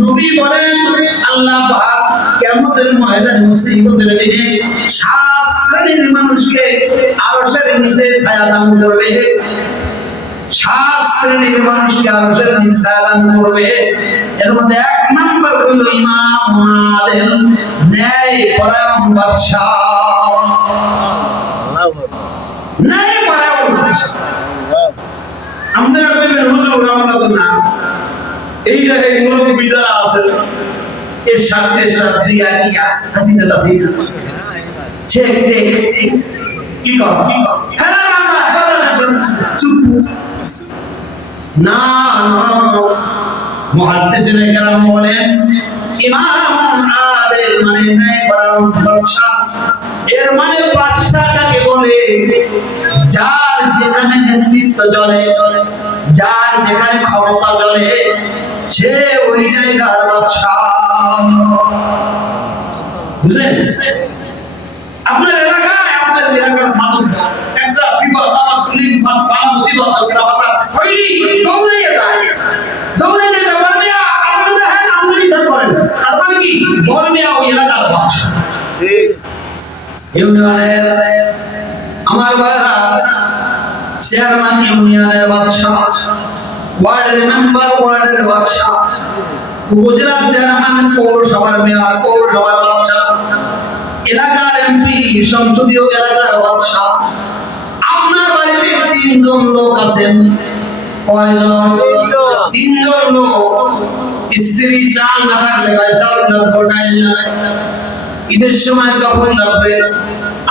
নবী বলেন আল্লাহ পাক কিয়ামতের ময়দানে মুসিবতের দিনে সাত শ্রেণির মানুষকে আরশের নিচে ছায়া দান করবে। সাত শ্রেণির মানুষকে আরশের নিচে ছায়া দান করবে। এর মধ্যে এক নম্বর হলো ইমাম আদেল ন্যায় পরায়ণ বাদশাহ। ন্যায় পরায়ণ বাদশাহ। আপনারা কইবেন হুজুর আমরা তো না। এই এর সাথে সাথে জিয়া হাসিনা তাসিনা চেক কি কর কি কর চুপ না মুহাদ্দিসিনে বলেন ইমাম আদেল মানে ন্যায় পরায়ণ বাদশা এর মানে বলে যার যেখানে নেতৃত্ব চলে যার যেখানে ক্ষমতা চলে সে ওই জায়গার বাদশাহ। বুঝলেন? আপনার এলাকায় আপনার এলাকার মানুষ একটা বিপদ আমার পুলিশ মাস বালা মুসিবত একটা বাসা হইলি দৌড়ে যায়। দৌড়ে যেতে পারবে আপনি দেখেন আপনি বিচার করেন। তার মানে কি? বলবে ওই এলাকার বাদশা ঠিক। ইউনিয়নের আমার ভাইরা চেয়ারম্যান ইউনিয়নের বাদশাহ। ওয়ার্ডের মেম্বার ওয়ার্ডের বাদশাহ উপজেলার চেয়ারম্যান পৌরসভার মেয়র, পৌরসভার বাদশাহ এলাকার এমপি সংসদীয় এলাকার বাদশাহ আপনার বাড়িতে তিনজন লোক আছেন। কয়জন? তিনজন লোক। স্ত্রী, চাল না থাকলে চাল না ঘটাই না ঈদের সময় যখন লাগবে,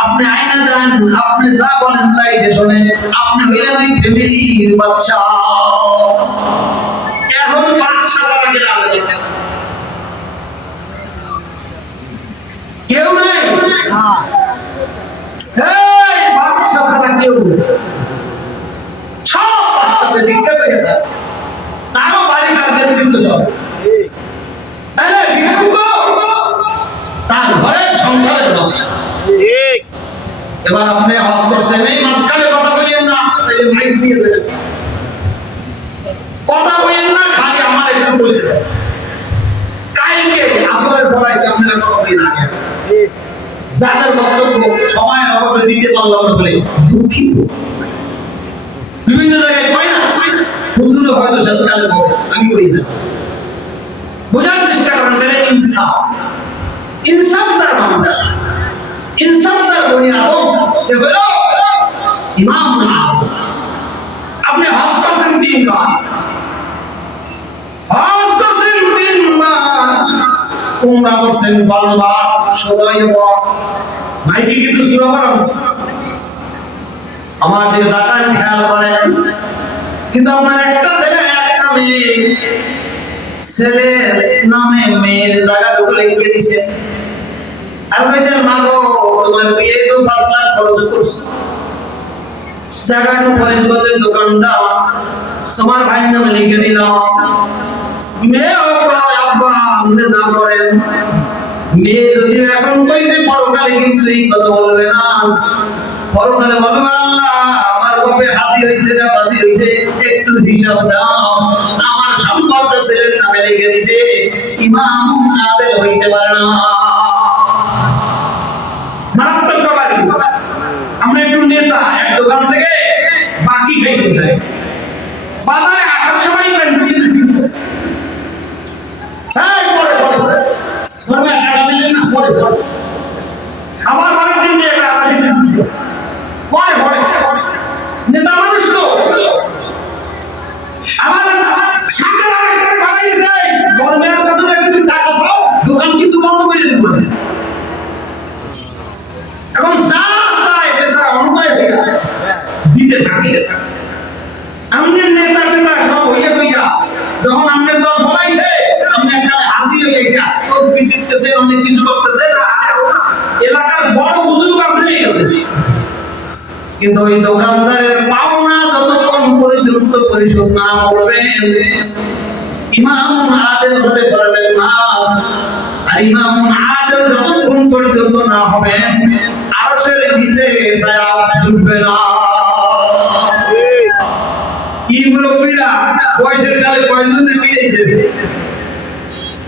আপনি আয়না যান আপনি যা বলেন তাই যে শোনেন। আপনি হইলেন ওই ফ্যামিলির বাচ্চা এখন বাচ্চা যারা কেনা আছে দেখছেন কেউ নাই এই বাচ্চা ছাড়া কেউ নেই। সব বাচ্চাদের ভিক্ষা পেয়ে যায় তারও বাড়ি তার নেতৃত্ব চলে ঠিক তাই না? ভিক্ষুক তার ঘরের সংসারের বাচ্চা ঠিক এবার আপনি হজ করছেন এই মাঝখানে কথা বলেন না এই মাইক দিয়ে দেবেন কথা বলেন না খালি আমার একটু বলতে দেন কালকে আসরের পর এসে আপনারা কথা বলেন আগে ঠিক যাদের বক্তব্য সময়ের অভাবে দিতে পারলাম না বলে দুঃখিত। বিভিন্ন জায়গায় কয় না? হুজুরে হয়তো শেষকালে হবে আমি করি না। বোঝার চেষ্টা করেন তাহলে ইনসাফ ইনসাফ তার মানুষ। ইনসাফ তার বনি আদম, সে হলো ইমাম আপনি হজ করছেন তিনবার হজ করছেন তিনবার উমরা করছেন পাঁচবার সদাই মাইকে কিন্তু শুরু করেন আমার দিকে তাকান, খেয়াল করেন। কিন্তু আপনার একটা ছেলে, একটা মেয়ে। ছেলের নামে মেয়ের জায়গাটুকু লিখে দিছে? আর কইছেন মা গো, তোমার বিয়ে তো পাঁচ লাখ খরচ করছ। জায়গাটুকু ফরিদগঞ্জের দোকানটা। তোমার ভাইয়ের নামে লিখে দিলাম। মেয়ে আব্বা, আপনি না করেন মেয়ে যদি এখন কইছে পরকালে কিন্তু এই কথা বলবে না। পরকালে বলবে, আল্লাহ, আমার বাপে হাতি হইছে না বাতি হইছে, একটু হিসাব দাও। আমার সম্পর্কটা ছেলের নামে লিখে দিছে, ইমাম আদেল হইতে পারে না। মারাত্মক ব্যাপার আমরা একটু নেতা, এক দোকান থেকে বাকি খাইছি বাজারে আসার সময় পেন দিয়েছি এই পরে পরে পরে। টাকা দিলেন না পরে পরে। আমার বাড়ির দিন দিয়ে একটা পরে পরে পরে। নেতা মানুষ তো। আমার সামনে আরেকটা ভাড়া দিয়েছে গরমের কাছে দেখে তুমি টাকা চাও, দোকান কিন্তু বন্ধ করে দেবো এখন যা চায় বেচারা অনুপায় দিতে থাকে। আমনের নেতা নেতা সব হইয়া হইয়া যখন আমনের দল বলাইছে আপনি গেছে কিন্তু ওই দোকানদারের পাওনা যতক্ষণ পর্যন্ত পরিশোধ না করবেন, ইমাম আদেল হতে পারবেন না, আর ইমাম আদেল যতক্ষণ পর্যন্ত না হবেন আরশের নিচে ছায়া জুটবে না। কি বয়সের কালে কয়জনে মিলেছে?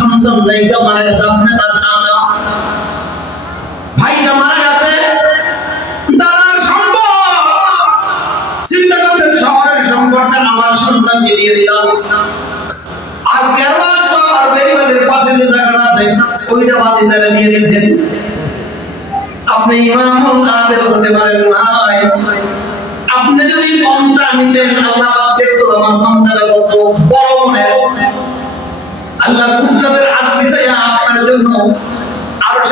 সন্তান রাইকা মারা গেছে, আপনি তার চাচা। ভাইটা মারা গেছে, দাদার সম্পদ। চিন্তা করছেন, শহরের সম্পদটা আমার সন্তানকে দিয়ে দিলাম। আর কেরলা শহর বেরিবাদের পাশে যে জায়গাটা আছে, ওইটা বাতি জায়গা দিয়ে দিয়েছেন। আপনি ইমাম কাদের হতে পারেন নাই আপনি যদি কমটা নিতেন, আল্লাহ দেখতো আমার বান্দাটা কত বড় মনে আল্লাহ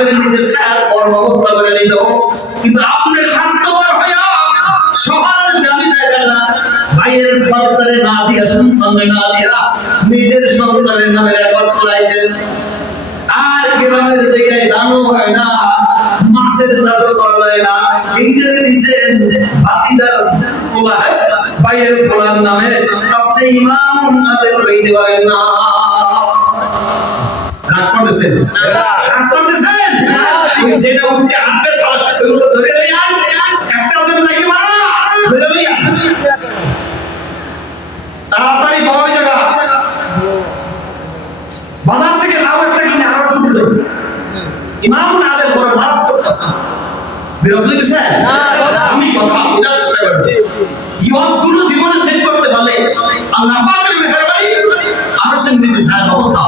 আরশের নিচে ছায়ার পর ব্যবস্থা করে দিত। কিন্তু আপনি স্বার্থপর হইয়া সবার জানি দেখা না। ভাইয়ের বাচ্চারে না দিয়া সন্তানের না দিয়া নিজের সন্তানের নামে রেকর্ড করাইছেন। আর গ্রামের জায়গায় দানও হয় না মাছের চাষও করা যায় না। ইংরেজি দিছেন ভাতিজার খোলা ভাইয়ের খোলার নামে। আপনি ইমাম তাদের লইতে পারেন না। রাগ করতেছেন? রাগ করতেছেন? তুমি যেটা উঠে হাঁটবে সেগুলো ধরে নিয়ে আন। একটা ওদের জায়গা মারা। ধরে নিয়ে তাড়াতাড়ি বড় জায়গা বাজার থেকে লাউ একটা কিনে আরও একটু দিতে হবে। ইমামুল বড় মারাত্মক কথা। বিরক্ত দিচ্ছেন আমি কথা বোঝার চেষ্টা করছি ইওয়াসগুলো জীবনে সেট করতে পারলে আল্লাহ পাকের মেহেরবানি ছায়ার অবস্থা।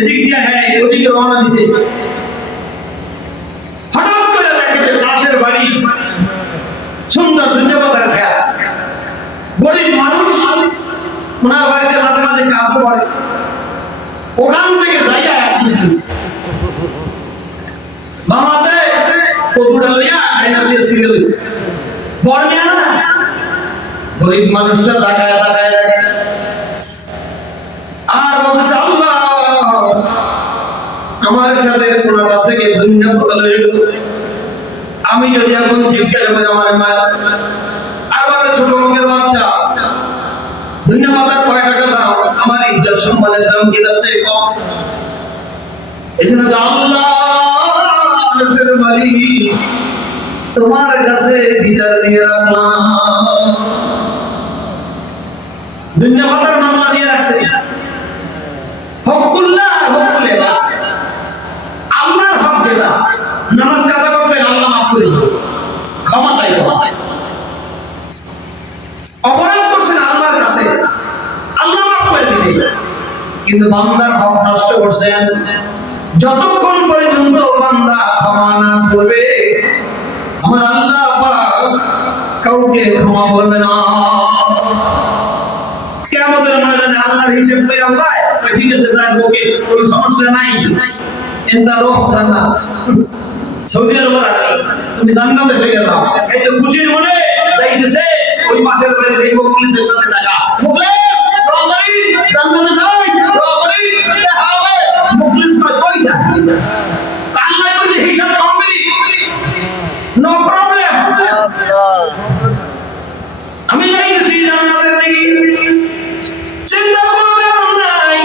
এদিক দিয়ে হ্যাঁ ওদিকে রওনা দিছে। হঠাৎ করে দেখে পাশের বাড়ি। সুন্দর ধন্যবাদ খেয়া গরিব মানুষ। ওনার বাড়িতে মাঝে মাঝে কাজও করে। ওখান থেকে যাইয়া মামাতে কপুটা লইয়া আয়না দিয়ে সিরিয়াল হয়েছে বড় না? গরিব মানুষটা তাকায় তাকায় দেখে আর বলতেছে আল্লাহ আমার থেকে দুনিয়া বদল হয়ে গেল আমি যদি এখন জিজ্ঞাসা করি আমার মা বলে ছোট লোকের বাচ্চা দুনিয়া মাতার কয় টাকা দাও, আমার ইজ্জত সম্মানের দাম কি তার চেয়ে কম? এই আল্লাহ মালিক তোমার কাছে বিচার দিয়ে রাখলাম। দুনিয়া মাতার মামলা দিয়ে রাখছে হকুল্লাহ হকুলেলা আল্লাহর হক যেটা নামাজ কাজা করছেন আল্লাহ মাফ করে দিবে। ক্ষমা চাই ক্ষমা চাই অপরাধ করছেন আল্লাহর কাছে আল্লাহ মাফ করে দিবে কিন্তু বান্দার হক নষ্ট করছেন। যতক্ষণ পর্যন্ত বান্দা ক্ষমা না করবে, আমার আল্লাহ কাউকে ক্ষমা করবে না। কিয়ামতের ময়দানে আল্লাহর আল্লাহ ঠিক আছে কোনো সমস্যা নাই। এন্তা রোহ, জান্নাত। সৌদি আরব তুমি যাও। এই তো খুশির মনে যাইতেছে, ওই পাশের বাড়ির এই সাথে দেখা। যাই। আল্লাহ হিসাব কমপ্লিট আমি যাইতেছি, জান্নাতের দিকে। চিন্তার কোনো কারণ নাই।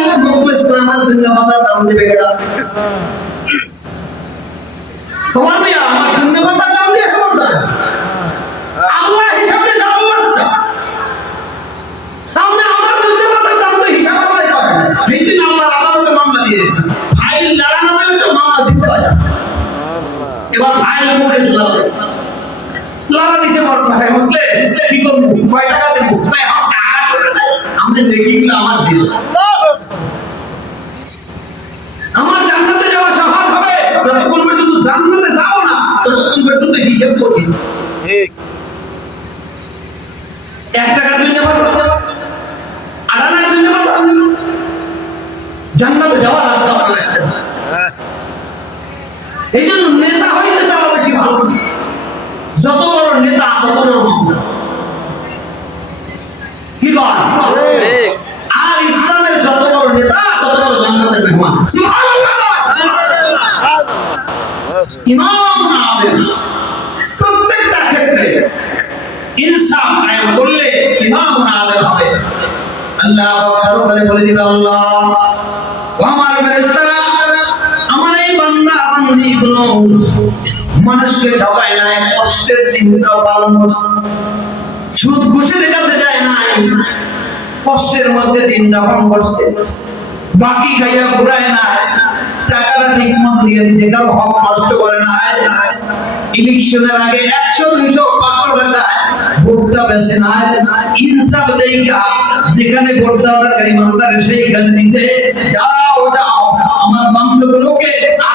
তো আমার দুনিয়া মাথা দিবে কেডা? তোমার মেয়ে আমার দুনিয়া মাথা দিয়ে খবর দেয় আল্লাহ হিসাব দিছে আল্লাহ। তাহলে আমার দুনিয়া মাথার তো হিসাব আল্লাহ করে যেদিন আল্লাহর আদালতে মামলা দিয়েছে দিলে তো মামলা জিততে হয় না। এবার ভাই লড়া দিছে বড় ভাই উঠলে কি করব কয় টাকা দেবো ভাই আমার টাকা করে দেয় আমাদের নেকিগুলো আমার দিল আমার জান্নাতে যাওয়া সহজ হবে যতক্ষণ পর্যন্ত জান্নাতে যাব না ততক্ষণ পর্যন্ত হিসেব কঠিন ঠিক এক টাকার জন্য পাতা আড়ানার জন্য পাতা জান্নাতে যাওয়ার রাস্তা আপনার একটা এই জন্য নেতা হইতেছে আমার বেশি ভালো না। যত বড় মামলা কি কর আর ইসলামের যত বড় নেতা তত বড় জান্নাতের মেহমান। ইমাম না প্রত্যেকটা ক্ষেত্রে ইনসাফ কায়েম করলে ইমাম আদেল হবে আল্লাহ বলে দিবে আল্লাহ আমার ফেরেশতারা আমার এই বান্দা বান্দিগুলো মানুষকে ঠকায় নাই, কষ্টের দিন সুদ ঘুষের কাছে যায় নাই, কষ্টের মধ্যে দিন যাপন করছে। বাকি খাইয়া ঘুরায় না টাকাটা ঠিক মতো দিয়ে দিছে, কারও হক নষ্ট করে না ইলেকশনের আগে একশো, দুইশো, পাঁচশো টাকা ভোটটা বেছে না ইনসাফ দেইকা যেখানে ভোট দেওয়া দরকার ইমানদার সেইখানে নিচে যাও যাও, আমার বান্ধবগুলোকে আর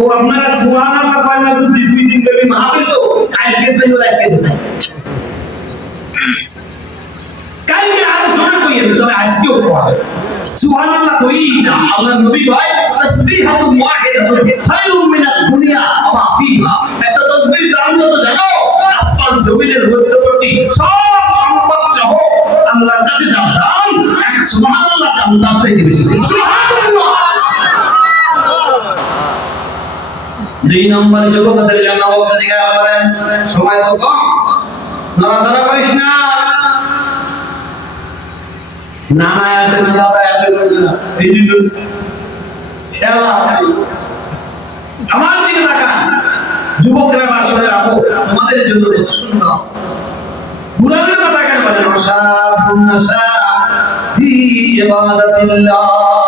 ও আপনারা সুবহানাল্লাহ কয় না বুঝি দুই দিন ব্যাপী মাহফিল তো। কালকে তো রাখতে দিতেছে কালকে শুনে কই তবে আজকেও পড়ে সুবহানাল্লাহ কই না। আল্লাহ নবী কয় তাসবিহাতু ওয়াহিদাতুন খায়রুম মিনাদ দুনিয়া ওয়া ফিহা। একটা তাসবিহ দাম কত জানো, আসমান জমিনের মধ্যবর্তী সব সম্পদ সহ আল্লাহর কাছে যা দাম, এক সুবহানাল্লাহ দাম তার থেকে বেশি। সুবহানাল্লাহ! দুই নম্বর যুবকদের জন্য বলতে স্বীকার করেন, সময় তো কম, নড়াচড়া করিস না। আছে না আছে না এই জন্য খেলা আমার দিকে তাকান, যুবকরা বাসনে রাখো, তোমাদের জন্য কত সুন্দর। বুড়াদের কথা কেন বলেন? অসাবুন নাসা ফি ইবাদাতিল্লাহ।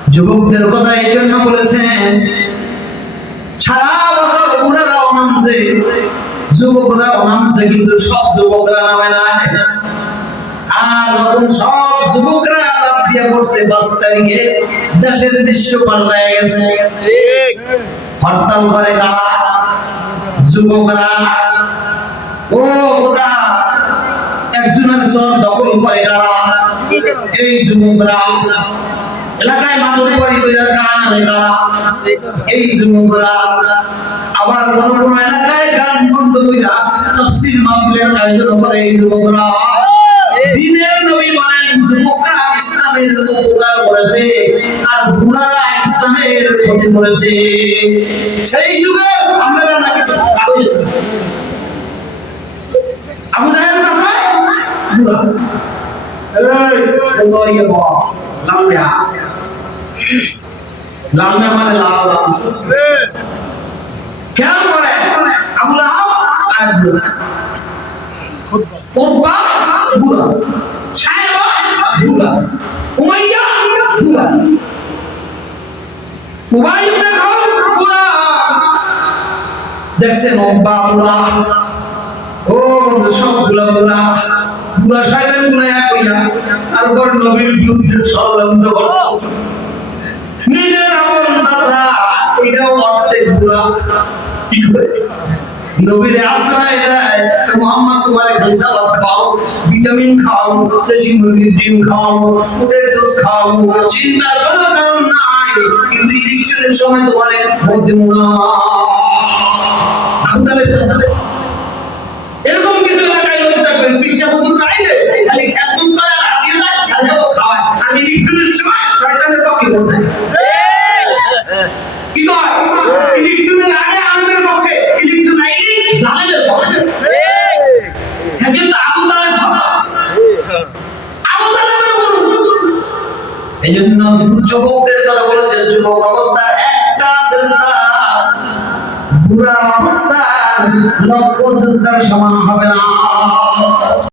যুবকদের কথা এই জন্য বলেছেন সারা বছর বুড়ারাও নামছে যুবকরাও নামছে কিন্তু সব যুবকরা নামে না। আর যখন সব যুবকরা লাভ দিয়ে পড়ছে পাঁচ তারিখে দেশের দৃশ্য পাল্টায় গেছে। হরতাল করে কারা যুবকরা। ও খোদা একজনের সর দখল করে কারা এই যুবকরা এলাকায় মাদুর পরি কইরা গান কারা এই যুবকরা আবার কোন কোন এলাকায় গান বন্ধ কইরা তাফসীর মাহফিলের আয়োজন করে এই যুবকরা। দিনের নবী বলেন যুবকরা ইসলামের উপকার করেছে আর বুড়ারা ইসলামের ক্ষতি করেছে। সেই যুগে আমরা নাকি আবু জাহেল চাচা? বুড়া। এই ইয়ে বাবা লামিয়া মানে বুড়া? দেখছেন সবগুলা শয়তানগুলো এক তারপর নবীর বিরুদ্ধে ষড়যন্ত্র করছে ডিম খাও, উটের খাও, চিন্তার কোনো কারণ নাই সময় তোমার ভোট না। আমি এরকম কিছু এলাকায় লোক থাকবেন বিশ্বাস আইলে যুবকদের কথা বলেছেন যুবক অবস্থা একটা সেজদা। বুড়া অবস্থার লক্ষ সেজদার সমান হবে না।